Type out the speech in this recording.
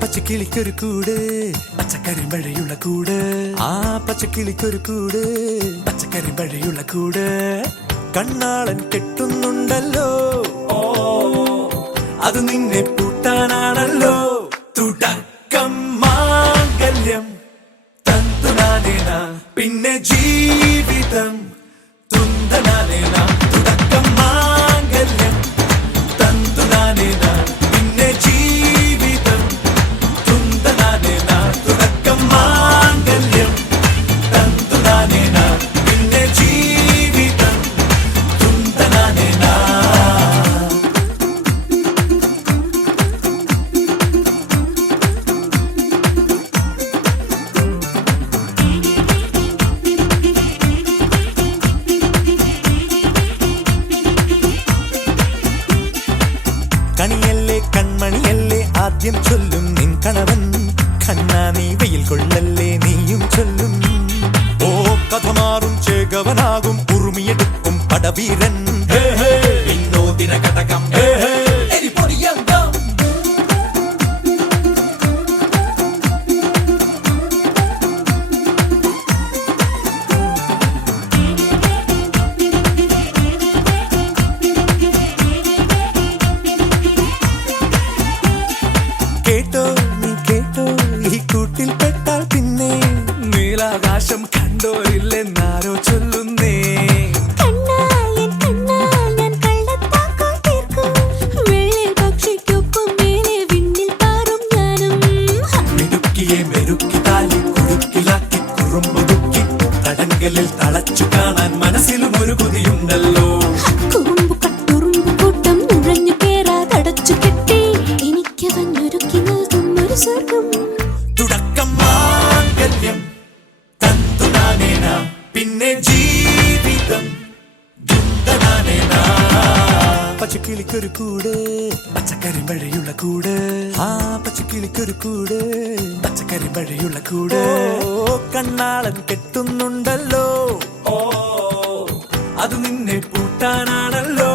പച്ചക്കിളിക്കൊരു കൂട് പച്ചക്കരിമ്പഴയുള്ള കൂട് ആ പച്ചക്കിളിക്കൊരു കൂട് പച്ചക്കരിമ്പഴയുള്ള കൂട് കണ്ണാളൻ കെട്ടുന്നുണ്ടല്ലോ അത് നിന്നെ പൂട്ടാനാണല്ലോ തുടക്കം മാംഗല്യം തന്തുനാനേന പിന്നെ ജീവിതം തുന്തനാനേന തുടക്കം മാംഗല്യം തന്തുനാനേന പിന്നെ ജീവിതം തുന്തനാനേന തുടക്കം മാംഗല്യം തന്തുനാനേന പിന്നെ ജീവിതം തുന്തനാനേന. കണിയല്ലേ കൺമണിയല്ലേ ആദ്യം ചൊല്ലും നിൻ കണവൻ കണ്ണാ നീ വെയിൽ കൊള്ളല്ലേ നീയും ചൊല്ലും ഓ കഥ മാറും ചേകവനാകും ഉറുമിയെടുക്കും പടവീരൻ വിനോദിന കടകം എരിപൊടിയന്തം കേട്ടോ നീ കേട്ടോ ഈ കൂട്ടിൽ പെട്ടാൽ പിന്നെ നീലാകാശം കണ്ടോരില്ലെന്നാരോ ചൊല്ലുന്നേ മിടുക്കിയെ മെരുക്കി താലി കുരുക്കിലാക്കി കുറുമ്പുതുക്കി തടങ്കലിൽ തളച്ചു കാണാൻ മനസ്സിലും ഒരു കൊതിയുണ്ടല്ലോ തുടക്കം മാംഗല്യം തന്തുനാനേന പിന്നെ ജീവിതം ദുന്തനാനേന. പച്ചക്കിളിക്കൊരു കൂട് പച്ചക്കരിമ്പഴയുള്ള കൂട് ആ പച്ചക്കിളിക്കൊരു കൂട് പച്ചക്കരിമ്പഴയുള്ള കൂട് കണ്ണാളൻ കെട്ടുന്നുണ്ടല്ലോ അത് നിന്നെ പൂട്ടാനാണല്ലോ